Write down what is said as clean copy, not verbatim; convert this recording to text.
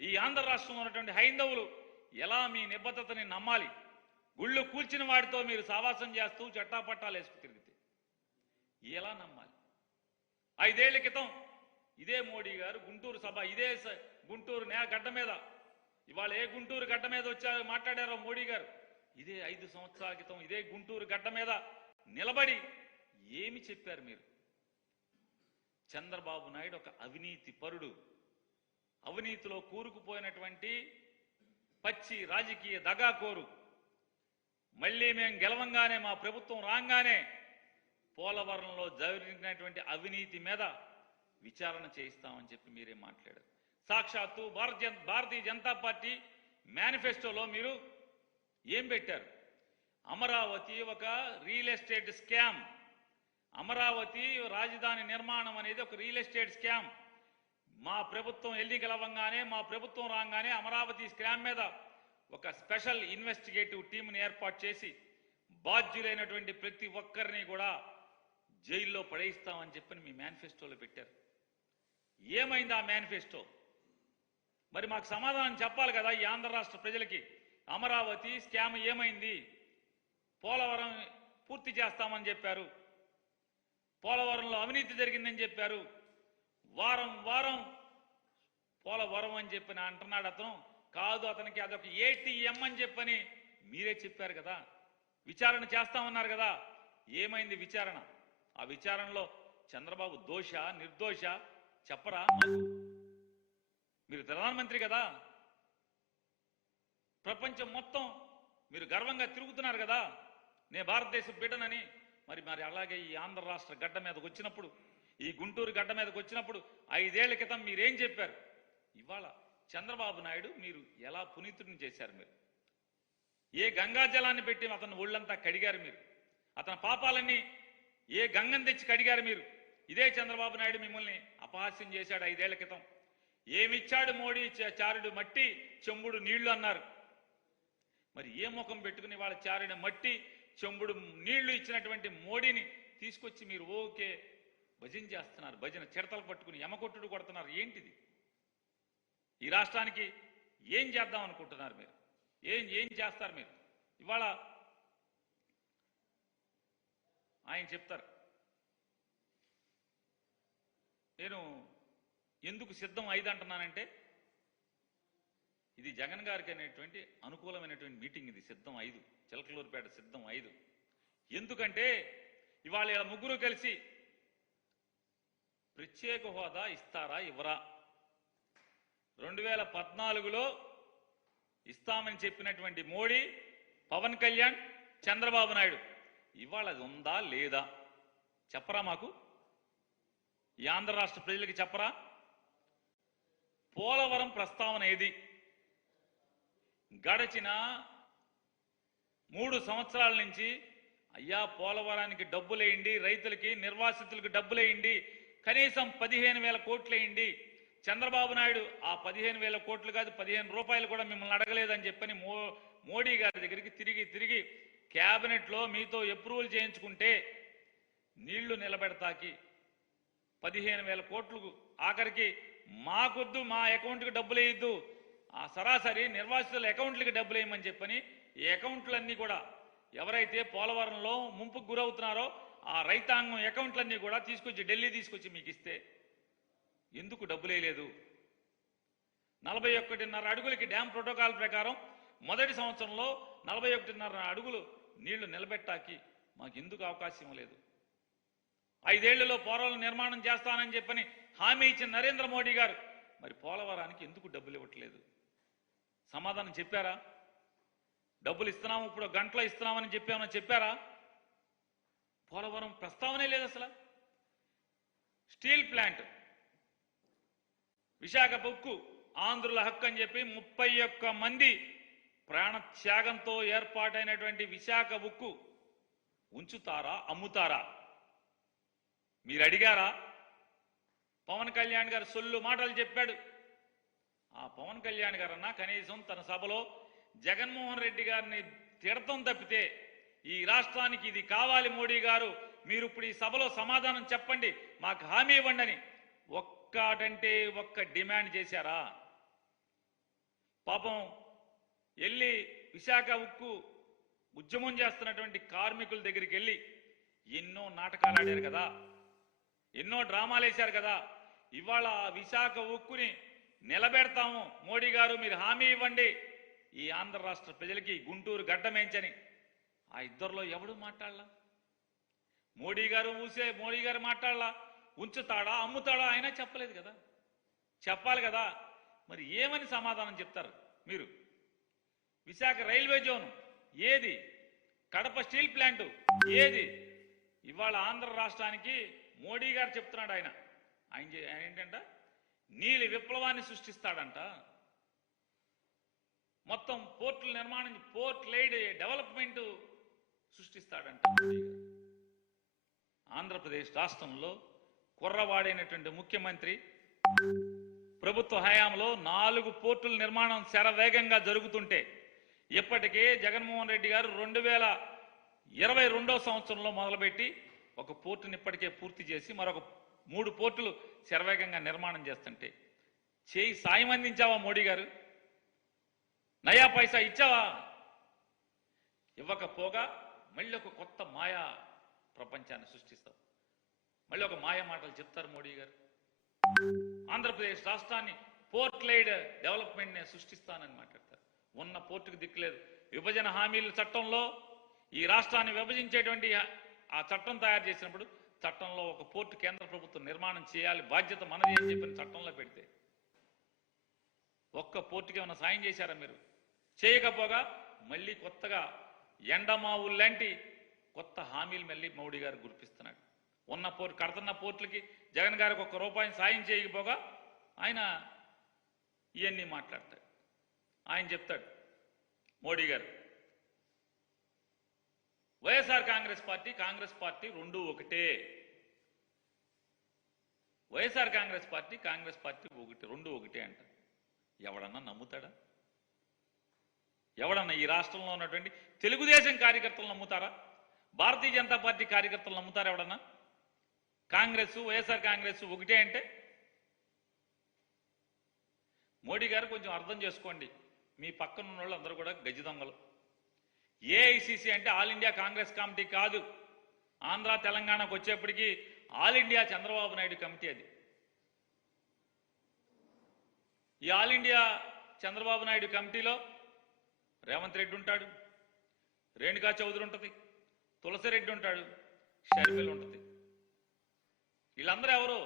ఈ ఆంధ్ర రాష్ట్రంలో ఉన్నటువంటి హైందవులు ఎలా మీ నిబద్ధతని నమ్మాలి? గుళ్ళు కూల్చిన వాడితో మీరు సావాసం చేస్తూ చట్టాపట్టాలు వేసుకు తిరిగితే ఎలా నమ్మాలి? 5 ఏళ్ల క్రితం ఇదే మోడీ గారు గుంటూరు సభ, ఇదే గుంటూరు గడ్డ మీద, ఇవాళ ఏ గుంటూరు గడ్డ మీద వచ్చారో మాట్లాడారో మోడీ గారు, ఇదే 5 సంవత్సరాల క్రితం ఇదే గుంటూరు గడ్డ మీద నిలబడి ఏమి చెప్పారు మీరు? చంద్రబాబు నాయుడు ఒక అవినీతి పరుడు, అవినీతిలో కూరుకుపోయినటువంటి పచ్చి రాజకీయ దగాకోరు. మళ్ళీ మేము గెలవంగానే, మా ప్రభుత్వం రాగానే పోలవరంలో జరిగినటువంటి అవినీతి మీద విచారణ చేయిస్తామని చెప్పి మీరే మాట్లాడారు. సాక్షాత్తు భారతీయ జనతా పార్టీ మేనిఫెస్టోలో మీరు ఏం పెట్టారు? అమరావతి ఒక రియల్ ఎస్టేట్ స్కామ్, అమరావతి రాజధాని నిర్మాణం అనేది ఒక రియల్ ఎస్టేట్ స్కామ్. మా ప్రభుత్వం ఎన్నికలవ్వగానే, మా ప్రభుత్వం రాగానే అమరావతి స్కామ్ మీద ఒక స్పెషల్ ఇన్వెస్టిగేటివ్ టీంని ఏర్పాటు చేసి బాధ్యులైనటువంటి ప్రతి ఒక్కరిని కూడా జైల్లో పడేయిస్తామని చెప్పని మీ మేనిఫెస్టోలో పెట్టారు. ఏమైంది ఆ మేనిఫెస్టో? మరి మాకు సమాధానం చెప్పాలి కదా ఈ ఆంధ్ర రాష్ట్ర ప్రజలకి. అమరావతి స్కామ్ ఏమైంది? పోలవరం పూర్తి చేస్తామని చెప్పారు, పోలవరంలో అవినీతి జరిగిందని చెప్పారు, వారం వారం పోలవరం అని చెప్పని అంటున్నాడు అతను. కాదు, అతనికి అదొక ఏటీఎం అని చెప్పని మీరే చెప్పారు కదా. విచారణ చేస్తామన్నారు కదా. ఏమైంది విచారణ? ఆ విచారణలో చంద్రబాబు దోష నిర్దోష చెప్పరా మాకు? మీరు ప్రధానమంత్రి కదా, ప్రపంచం మొత్తం మీరు గర్వంగా తిరుగుతున్నారు కదా, నేను భారతదేశ బిడ్డనని. మరి అలాగే ఈ ఆంధ్ర రాష్ట్ర గడ్డ మీదకి వచ్చినప్పుడు, ఈ గుంటూరు గడ్డ మీదకి వచ్చినప్పుడు 5 ఏళ్ల క్రితం మీరేం చెప్పారు? ఇవాళ చంద్రబాబు నాయుడు మీరు ఎలా పునీతుడిని చేశారు? మీరు ఏ గంగా జలాన్ని పెట్టి అతను ఒళ్ళంతా కడిగారు? మీరు అతని పాపాలన్నీ ఏ గంగను తెచ్చి కడిగారు? మీరు ఇదే చంద్రబాబు నాయుడు మిమ్మల్ని అపహాస్యం చేశాడు 5 ఏళ్ల క్రితం. ఏమిచ్చాడు మోడీ? చారుడు మట్టి, చెంబుడు నీళ్లు అన్నారు. మరి ఏ ముఖం పెట్టుకుని వాళ్ళ చారుడు మట్టి, చెంబుడు నీళ్లు ఇచ్చినటువంటి మోడీని తీసుకొచ్చి మీరు ఓకే భజన చేస్తున్నారు? భజన చిడతలు పట్టుకుని యమకొట్టుడు కొడుతున్నారు. ఏంటిది? ఈ రాష్ట్రానికి ఏం చేద్దాం అనుకుంటున్నారు మీరు? ఏం చేస్తారు మీరు? ఇవాళ ఆయన చెప్తారు, నేను ఎందుకు సిద్ధం 5 అంటున్నానంటే, ఇది జగన్ గారికి అనేటువంటి అనుకూలమైనటువంటి మీటింగ్. ఇది సిద్ధం 5, చిలకలూరుపేట సిద్ధం 5. ఎందుకంటే ఇవాళ ఇలా ముగ్గురు కలిసి ప్రత్యేక హోదా ఇస్తారా ఇవ్వరా? 2014లో ఇస్తామని చెప్పినటువంటి మోడీ, పవన్ కళ్యాణ్, చంద్రబాబు నాయుడు ఇవాళ అది ఉందా లేదా చెప్పరా మాకు? ఈ ఆంధ్ర రాష్ట్ర ప్రజలకి చెప్పరా? పోలవరం ప్రస్తావన ఏది? గడచిన 3 సంవత్సరాల నుంచి అయ్యా పోలవరానికి డబ్బులేయండి, రైతులకి నిర్వాసితులకు డబ్బులేయండి, కనీసం 15,000 కోట్లు వేయండి. చంద్రబాబు నాయుడు ఆ 15,000 కోట్లు కాదు, 15 రూపాయలు కూడా మిమ్మల్ని అడగలేదని చెప్పని మోడీ గారి దగ్గరికి తిరిగి క్యాబినెట్లో మీతో అప్రూవల్ చేయించుకుంటే నీళ్లు నిలబెడతాకి 15,000 కోట్లు ఆఖరికి మాకొద్దు, మా అకౌంట్కి డబ్బులు వేయద్దు, ఆ సరాసరి నిర్వాసితుల అకౌంట్లకి డబ్బులు వేయమని చెప్పని ఈ అకౌంట్లన్నీ కూడా ఎవరైతే పోలవరంలో ముంపుకు గురవుతున్నారో ఆ రైతాంగం అకౌంట్లన్నీ కూడా తీసుకొచ్చి ఢిల్లీ తీసుకొచ్చి మీకు ఇస్తే ఎందుకు డబ్బులు వేయలేదు? 41.5 అడుగులకి డ్యామ్ ప్రోటోకాల్ ప్రకారం మొదటి సంవత్సరంలో 41.5 అడుగులు నీళ్లు నిలబెట్టాకి మాకు ఎందుకు అవకాశం లేదు? 5 ఏళ్లలో పోలవరం నిర్మాణం చేస్తానని చెప్పని హామీ ఇచ్చిన నరేంద్ర మోడీ గారు మరి పోలవరానికి ఎందుకు డబ్బులు ఇవ్వట్లేదు? సమాధానం చెప్పారా? డబ్బులు ఇస్తున్నాము, ఇప్పుడు గంటలో ఇస్తున్నామని చెప్పారా? పోలవరం ప్రస్తావనే లేదు అసలు. స్టీల్ ప్లాంట్, విశాఖ ఉక్కు ఆంధ్రుల హక్కు అని చెప్పి 31 మంది ప్రాణత్యాగంతో ఏర్పాటైనటువంటి విశాఖ ఉక్కు ఉంచుతారా అమ్ముతారా? మీరు అడిగారా? పవన్ కళ్యాణ్ గారు సొల్లు మాటలు చెప్పాడు. ఆ పవన్ కళ్యాణ్ గారన్నా కనీసం తన సభలో జగన్మోహన్ రెడ్డి గారిని తిడతం తప్పితే ఈ రాష్ట్రానికి ఇది కావాలి మోడీ గారు, మీరు ఇప్పుడు ఈ సభలో సమాధానం చెప్పండి, మాకు హామీ ఇవ్వండి అని ఒక్కటంటే ఒక్క డిమాండ్ చేశారా? పాపం వెళ్ళి విశాఖ ఉక్కు ఉద్యమం చేస్తున్నటువంటి కార్మికుల దగ్గరికి వెళ్ళి ఎన్నో నాటకాలు ఆడారు కదా, ఎన్నో డ్రామాలు వేశారు కదా. ఇవాళ విశాఖ ఉక్కుని నిలబెడతాము, మోడీ గారు మీరు హామీ ఇవ్వండి ఈ ఆంధ్ర రాష్ట్ర ప్రజలకి గుంటూరు గడ్డమేంచని. ఆ ఇద్దరిలో ఎవడు మాట్లాడలా? మోడీ గారు మాట్లాడలా. ఉంచుతాడా అమ్ముతాడా ఆయన చెప్పలేదు కదా, చెప్పాలి కదా. మరి ఏమని సమాధానం చెప్తారు మీరు? విశాఖ రైల్వే జోన్ ఏది? కడప స్టీల్ ప్లాంటు ఏది? ఇవాళ ఆంధ్ర రాష్ట్రానికి మోడీ గారు చెప్తున్నాడు, ఆయన ఏంటంట నీలి విప్లవాన్ని సృష్టిస్తాడంట. మొత్తం పోర్టుల నిర్మాణం, పోర్ట్ లైడ్ డెవలప్మెంట్ సృష్టిస్తాడంట మోడీ గారు. ఆంధ్రప్రదేశ్ రాష్ట్రంలో కుర్రవాడైనటువంటి ముఖ్యమంత్రి ప్రభుత్వ హయాంలో 4 పోర్టుల నిర్మాణం శరవేగంగా జరుగుతుంటే ఇప్పటికే జగన్మోహన్ రెడ్డి గారు 2022 సంవత్సరంలో మొదలుపెట్టి ఒక పోర్టుని ఇప్పటికే పూర్తి చేసి మరొక 3 పోర్టులు శరవేగంగా నిర్మాణం చేస్తుంటే చేయి సాయం అందించావా మోడీ గారు? నయా పైసా ఇచ్చావా? ఇవ్వకపోగా మళ్ళీ ఒక కొత్త మాయా ప్రపంచాన్ని సృష్టిస్తావు. మళ్ళీ ఒక మాయా మాటలు చెప్తారు మోడీ గారు. ఆంధ్రప్రదేశ్ రాష్ట్రాన్ని పోర్ట్ లైడ్ డెవలప్మెంట్ని సృష్టిస్తానని మాట్లాడతారు. ఉన్న పోర్టుకు దిక్కులేదు. విభజన హామీల చట్టంలో ఈ రాష్ట్రాన్ని విభజించేటువంటి ఆ చట్టం తయారు చేసినప్పుడు చట్టంలో ఒక పోర్టు కేంద్ర ప్రభుత్వం నిర్మాణం చేయాలి, బాధ్యత మనది అని చెప్పిన చట్టంలో పెడితే ఒక్క పోర్టుకి ఏమైనా సాయం చేశారా మీరు? చేయకపోగా మళ్ళీ కొత్తగా ఎండమావులు లాంటి కొత్త హామీలు మళ్ళీ మోడీ గారు గుర్తిస్తున్నాడు. ఉన్న కడుతున్న పోర్టులకి జగన్ గారికి ₹1 సాయం చేయకపోగా ఆయన ఇవన్నీ మాట్లాడతాడు. ఆయన చెప్తాడు మోడీ గారు, వైఎస్ఆర్ కాంగ్రెస్ పార్టీ రెండు ఒకటే. వైఎస్ఆర్ కాంగ్రెస్ పార్టీ రెండు ఒకటే అంట. ఎవడన్నా నమ్ముతాడా? ఎవడన్నా ఈ రాష్ట్రంలో ఉన్నటువంటి తెలుగుదేశం కార్యకర్తలు నమ్ముతారా? భారతీయ జనతా పార్టీ కార్యకర్తలు నమ్ముతారా? ఎవడన్నా వైఎస్ఆర్ కాంగ్రెస్ ఒకటే అంటే? మోడీ గారు కొంచెం అర్థం చేసుకోండి. మీ పక్కన ఉన్న వాళ్ళు అందరూ కూడా గజి దొంగలు. ఏఐసిసి అంటే ఆల్ ఇండియా కాంగ్రెస్ కమిటీ కాదు. ఆంధ్ర తెలంగాణకు వచ్చేప్పటికీ all India Chandrababu Naidu committee అది. ఈ ఆల్ ఇండియా చంద్రబాబు నాయుడు కమిటీలో రేవంత్ రెడ్డి ఉంటాడు, రేణుకా చౌదరి ఉంటుంది, తులసిరెడ్డి ఉంటాడు, షర్మిల ఉంటుంది. వీళ్ళందరూ ఎవరు?